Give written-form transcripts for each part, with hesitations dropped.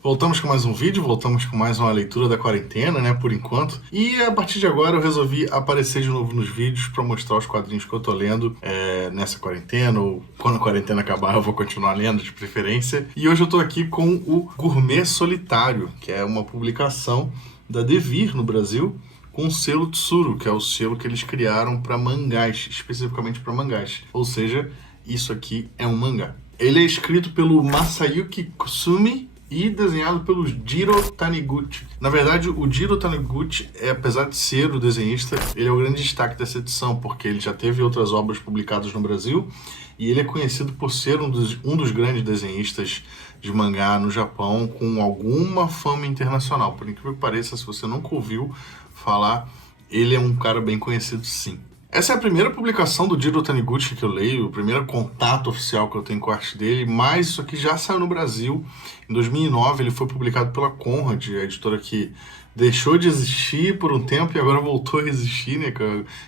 Voltamos com mais um vídeo, voltamos com mais uma leitura da quarentena, né, por enquanto. E a partir de agora eu resolvi aparecer de novo nos vídeos para mostrar os quadrinhos que eu tô lendo nessa quarentena, ou quando a quarentena acabar eu vou continuar lendo de preferência. E hoje eu tô aqui com o Gourmet Solitário, que é uma publicação da Devir no Brasil, com o selo Tsuru, que é o selo que eles criaram para mangás, especificamente para mangás. Ou seja, isso aqui é um mangá. Ele é escrito pelo Masayuki Kusumi e desenhado pelo Jiro Taniguchi. Na verdade, o Jiro Taniguchi, apesar de ser o desenhista, ele é o grande destaque dessa edição, porque ele já teve outras obras publicadas no Brasil e ele é conhecido por ser um dos grandes desenhistas de mangá no Japão, com alguma fama internacional. Por incrível que pareça, se você nunca ouviu falar, ele é um cara bem conhecido sim. Essa é a primeira publicação do Jiro Taniguchi que eu leio, o primeiro contato oficial que eu tenho com a arte dele, mas isso aqui já saiu no Brasil. Em 2009 ele foi publicado pela Conrad, a editora que deixou de existir por um tempo e agora voltou a existir, né?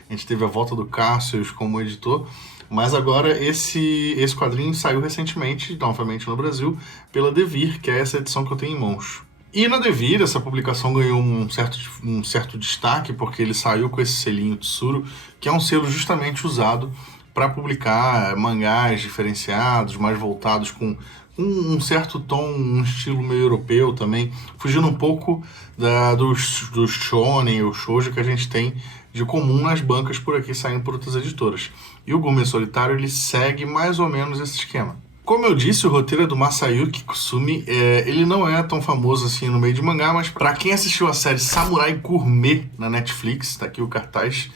A gente teve a volta do Cassius como editor, mas agora esse quadrinho saiu recentemente, novamente no Brasil, pela Devir, que é essa edição que eu tenho em mãos. E na Devir, essa publicação ganhou um certo destaque, porque ele saiu com esse selinho Tsuru, que é um selo justamente usado para publicar mangás diferenciados, mais voltados com um certo tom, um estilo meio europeu também, fugindo um pouco do shonen ou shoujo que a gente tem de comum nas bancas por aqui, saindo por outras editoras. E o Gourmet Solitário, ele segue mais ou menos esse esquema. Como eu disse, o roteiro é do Masayuki Kusumi. Ele não é tão famoso assim no meio de mangá, mas para quem assistiu a série Samurai Gourmet na Netflix, tá aqui o cartaz,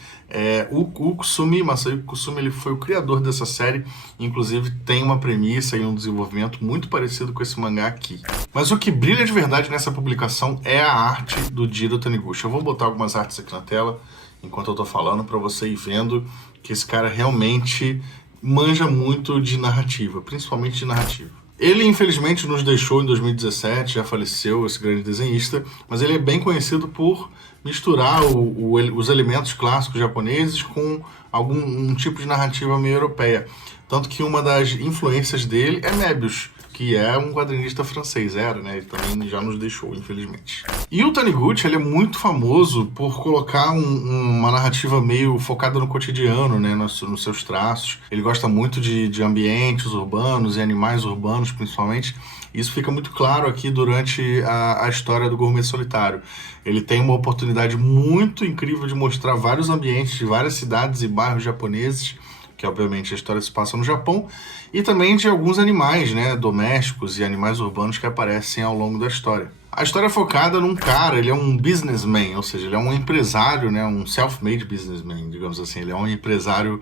Masayuki Kusumi, ele foi o criador dessa série, inclusive tem uma premissa e um desenvolvimento muito parecido com esse mangá aqui. Mas o que brilha de verdade nessa publicação é a arte do Jiro Taniguchi. Eu vou botar algumas artes aqui na tela, enquanto eu tô falando, para você ir vendo que esse cara realmente manja muito de narrativa, principalmente de narrativa. Ele, infelizmente, nos deixou em 2017, já faleceu, esse grande desenhista, mas ele é bem conhecido por misturar os elementos clássicos japoneses com algum tipo de narrativa meio europeia. Tanto que uma das influências dele é Möbius, que é um quadrinista francês, né? Ele também já nos deixou, infelizmente. E o Taniguchi, ele é muito famoso por colocar uma narrativa meio focada no cotidiano, né? Nos seus traços. Ele gosta muito de ambientes urbanos e animais urbanos, principalmente. Isso fica muito claro aqui durante a história do Gourmet Solitário. Ele tem uma oportunidade muito incrível de mostrar vários ambientes de várias cidades e bairros japoneses, que obviamente a história se passa no Japão, e também de alguns animais, né, domésticos e animais urbanos que aparecem ao longo da história. A história é focada num cara, ele é um businessman, ou seja, ele é um empresário, né, um self-made businessman, digamos assim. Ele é um empresário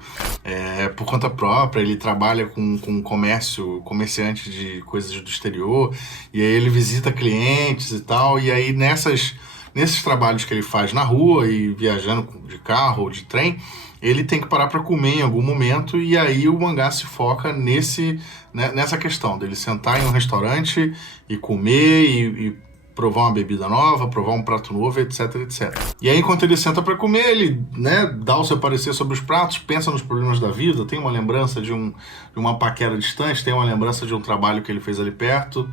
por conta própria, ele trabalha com comerciante de coisas do exterior, e aí ele visita clientes e tal, e aí nesses trabalhos que ele faz na rua e viajando de carro ou de trem, ele tem que parar para comer em algum momento, e aí o mangá se foca nessa questão dele sentar em um restaurante e comer e provar uma bebida nova, provar um prato novo, etc, etc. E aí, enquanto ele senta para comer, ele, né, dá o seu parecer sobre os pratos, pensa nos problemas da vida, tem uma lembrança de uma paquera distante, tem uma lembrança de um trabalho que ele fez ali perto,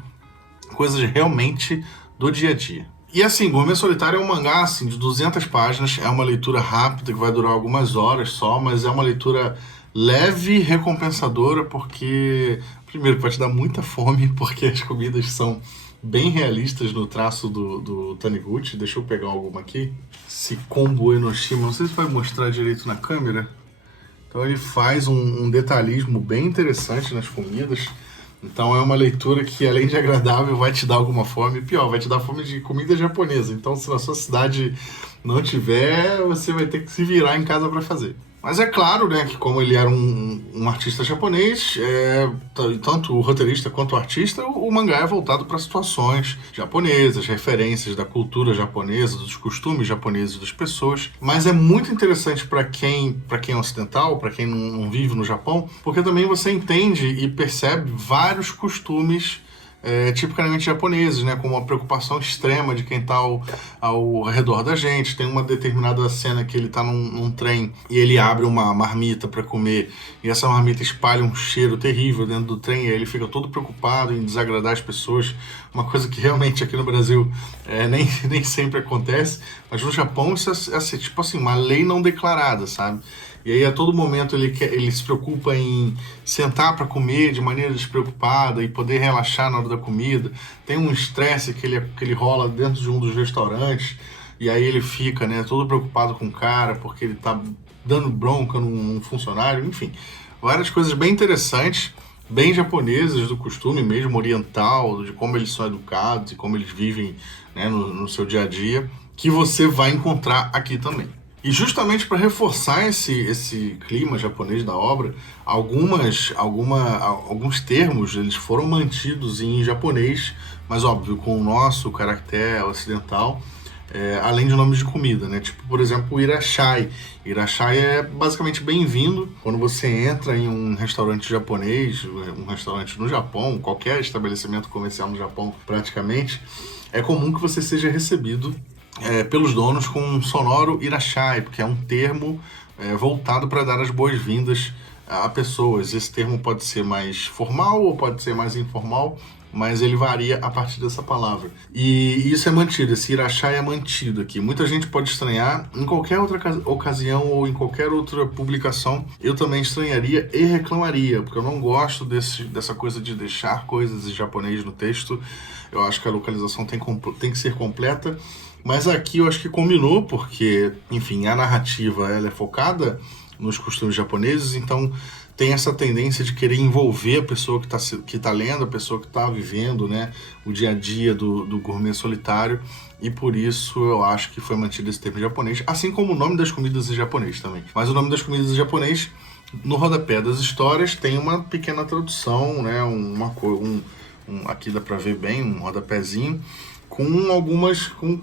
coisas realmente do dia a dia. E assim, Gourmet Solitário é um mangá assim, de 200 páginas, é uma leitura rápida que vai durar algumas horas só, mas é uma leitura leve e recompensadora, porque, primeiro, vai te dar muita fome, porque as comidas são bem realistas no traço do Taniguchi. Deixa eu pegar alguma aqui. Esse Kombu Enoshima, não sei se vai mostrar direito na câmera. Então ele faz um detalhismo bem interessante nas comidas. Então é uma leitura que, além de agradável, vai te dar alguma fome. E pior, vai te dar fome de comida japonesa. Então, se na sua cidade não tiver, você vai ter que se virar em casa para fazer. Mas é claro, né, que como ele era um artista japonês, tanto o roteirista quanto o artista, o mangá é voltado para situações japonesas, referências da cultura japonesa, dos costumes japoneses das pessoas. Mas é muito interessante para quem é ocidental, para quem não vive no Japão, porque também você entende e percebe vários costumes tipicamente japoneses, né? Com uma preocupação extrema de quem tá ao redor da gente. Tem uma determinada cena que ele tá num trem e ele abre uma marmita para comer e essa marmita espalha um cheiro terrível dentro do trem e aí ele fica todo preocupado em desagradar as pessoas. Uma coisa que realmente aqui no Brasil nem sempre acontece, mas no Japão isso é tipo assim, uma lei não declarada, sabe? E aí a todo momento ele se preocupa em sentar para comer de maneira despreocupada e poder relaxar na hora da comida. Tem um estresse que ele rola dentro de um dos restaurantes e aí ele fica, né, todo preocupado com o cara porque ele tá dando bronca num funcionário, enfim. Várias coisas bem interessantes, bem japonesas do costume mesmo, oriental, de como eles são educados e como eles vivem, né, no seu dia a dia, que você vai encontrar aqui também. E justamente para reforçar esse clima japonês da obra, alguns termos eles foram mantidos em japonês, mas óbvio, com o nosso caractere ocidental, além de nomes de comida, né? Tipo, por exemplo, o irashai. Irashai é basicamente bem-vindo. Quando você entra em um restaurante japonês, um restaurante no Japão, qualquer estabelecimento comercial no Japão praticamente, é comum que você seja recebido pelos donos com um sonoro irashai, porque é um termo voltado para dar as boas-vindas a pessoas. Esse termo pode ser mais formal ou pode ser mais informal, mas ele varia a partir dessa palavra. E isso é mantido, esse irashai é mantido aqui. Muita gente pode estranhar em qualquer outra ocasião ou em qualquer outra publicação. Eu também estranharia e reclamaria, porque eu não gosto dessa coisa de deixar coisas em japonês no texto. Eu acho que a localização tem que ser completa. Mas aqui eu acho que combinou, porque, enfim, a narrativa ela é focada nos costumes japoneses, então tem essa tendência de querer envolver a pessoa que tá lendo, a pessoa que está vivendo, né, o dia a dia do gourmet solitário, e por isso eu acho que foi mantido esse termo em japonês, assim como o nome das comidas em japonês também. Mas o nome das comidas em japonês, no rodapé das histórias, tem uma pequena tradução, né, aqui dá para ver bem, um rodapézinho, com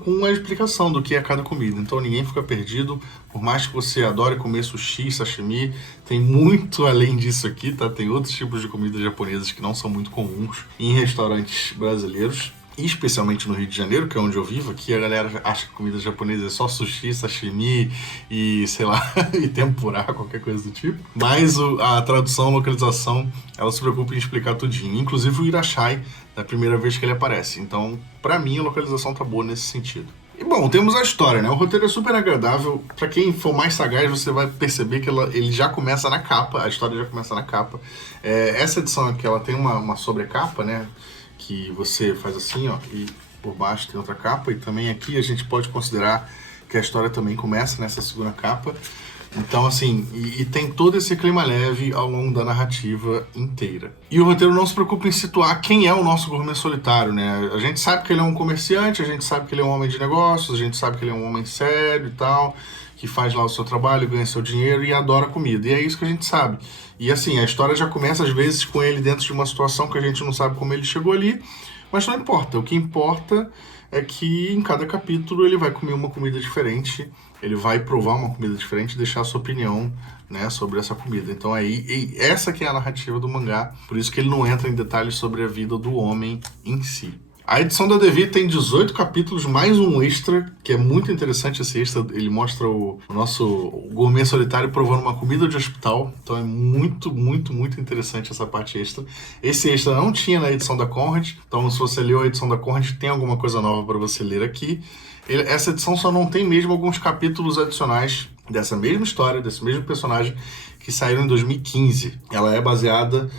uma explicação do que é cada comida. Então ninguém fica perdido, por mais que você adore comer sushi, sashimi, tem muito além disso aqui, tá? Tem outros tipos de comidas japonesas que não são muito comuns em restaurantes brasileiros, e especialmente no Rio de Janeiro, que é onde eu vivo. Aqui a galera acha que comida japonesa é só sushi, sashimi e, sei lá, e tempurá, qualquer coisa do tipo. Mas a tradução, localização, ela se preocupa em explicar tudinho. Inclusive o irashai, da primeira vez que ele aparece. Então, pra mim, a localização tá boa nesse sentido. E bom, temos a história, né? O roteiro é super agradável. Pra quem for mais sagaz, você vai perceber que ele já começa na capa. A história já começa na capa. Essa edição aqui, ela tem uma sobrecapa, né? Que você faz assim, ó, e por baixo tem outra capa. E também aqui a gente pode considerar que a história também começa nessa segunda capa. Então, assim, e tem todo esse clima leve ao longo da narrativa inteira. E o roteiro não se preocupa em situar quem é o nosso gourmet solitário, né? A gente sabe que ele é um comerciante, a gente sabe que ele é um homem de negócios, a gente sabe que ele é um homem sério e tal, que faz lá o seu trabalho, ganha seu dinheiro e adora comida. E é isso que a gente sabe. E assim, a história já começa às vezes com ele dentro de uma situação que a gente não sabe como ele chegou ali, mas não importa. O que importa é que em cada capítulo ele vai comer uma comida diferente, ele vai provar uma comida diferente e deixar a sua opinião, né, sobre essa comida. Então essa que é a narrativa do mangá, por isso que ele não entra em detalhes sobre a vida do homem em si. A edição da Devir tem 18 capítulos, mais um extra, que é muito interessante esse extra. Ele mostra o nosso gourmet solitário provando uma comida de hospital. Então é muito, muito, muito interessante essa parte extra. Esse extra não tinha na edição da Conrad, então se você leu a edição da Conrad, tem alguma coisa nova para você ler aqui. Essa edição só não tem mesmo alguns capítulos adicionais dessa mesma história, desse mesmo personagem, que saíram em 2015. Ela é baseada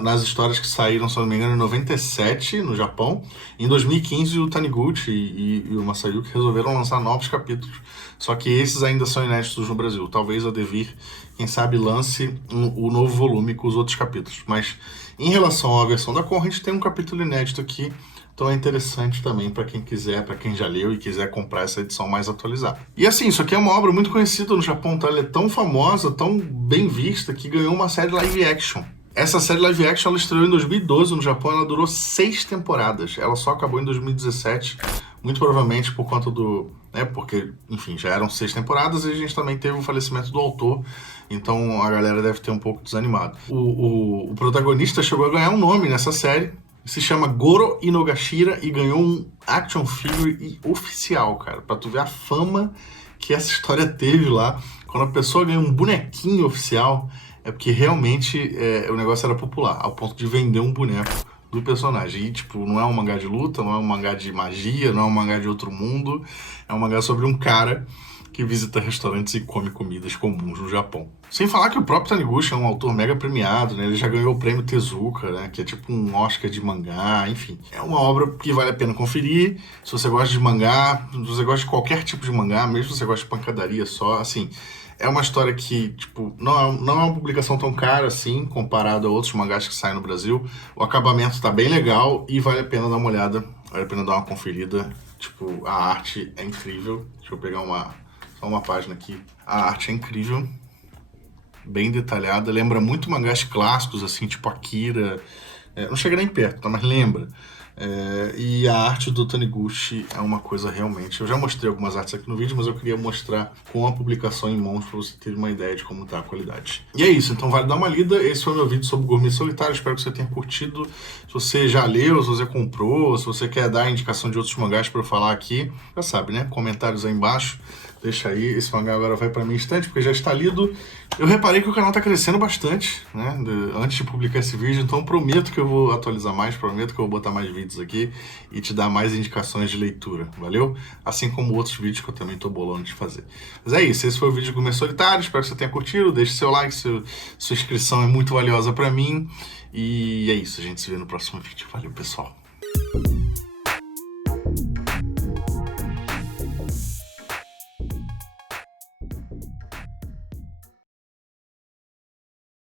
nas histórias que saíram, se não me engano, em 97 no Japão. Em 2015, o Taniguchi e o Masayuki resolveram lançar novos capítulos, só que esses ainda são inéditos no Brasil. Talvez a Devir, quem sabe, lance o novo volume com os outros capítulos. Mas em relação à versão da Conrad, tem um capítulo inédito aqui. Então é interessante também para quem quiser, para quem já leu e quiser comprar essa edição mais atualizada. E assim, isso aqui é uma obra muito conhecida no Japão, tá? Ela é tão famosa, tão bem vista, que ganhou uma série live action. Essa série live action ela estreou em 2012 no Japão, ela durou 6 temporadas. Ela só acabou em 2017, muito provavelmente por conta porque, enfim, já eram 6 temporadas e a gente também teve o falecimento do autor, então a galera deve ter um pouco desanimado. O protagonista chegou a ganhar um nome nessa série, Se chama Goro Inogashira e ganhou um action figure oficial, cara. Pra tu ver a fama que essa história teve lá. Quando a pessoa ganha um bonequinho oficial, é porque realmente o negócio era popular, ao ponto de vender um boneco do personagem. E, tipo, não é um mangá de luta, não é um mangá de magia, não é um mangá de outro mundo. É um mangá sobre um cara que visita restaurantes e come comidas comuns no Japão. Sem falar que o próprio Taniguchi é um autor mega premiado, né? Ele já ganhou o prêmio Tezuka, né? Que é tipo um Oscar de mangá, enfim. É uma obra que vale a pena conferir. Se você gosta de mangá, se você gosta de qualquer tipo de mangá, mesmo se você gosta de pancadaria só, assim... É uma história que, tipo, não é uma publicação tão cara assim, comparado a outros mangás que saem no Brasil. O acabamento tá bem legal e vale a pena dar uma olhada, vale a pena dar uma conferida. Tipo, a arte é incrível. Deixa eu pegar só uma página aqui. A arte é incrível, bem detalhada, lembra muito mangás clássicos, assim, tipo Akira. Não chega nem perto, tá? Mas lembra. E a arte do Taniguchi é uma coisa realmente... Eu já mostrei algumas artes aqui no vídeo, mas eu queria mostrar com a publicação em mãos para você ter uma ideia de como tá a qualidade. E é isso, então vale dar uma lida. Esse foi o meu vídeo sobre Gourmet Solitário, espero que você tenha curtido. Se você já leu, se você comprou, se você quer dar indicação de outros mangás para eu falar aqui, já sabe, né? Comentários aí embaixo. Deixa aí, esse mangá agora vai pra minha estante, porque já está lido. Eu reparei que o canal tá crescendo bastante, né, antes de publicar esse vídeo, então prometo que eu vou atualizar mais, prometo que eu vou botar mais vídeos aqui e te dar mais indicações de leitura, valeu? Assim como outros vídeos que eu também tô bolando de fazer. Mas é isso, esse foi o vídeo de Gourmet Solitário, espero que você tenha curtido, deixe seu like, sua inscrição é muito valiosa pra mim. E é isso, a gente se vê no próximo vídeo. Valeu, pessoal!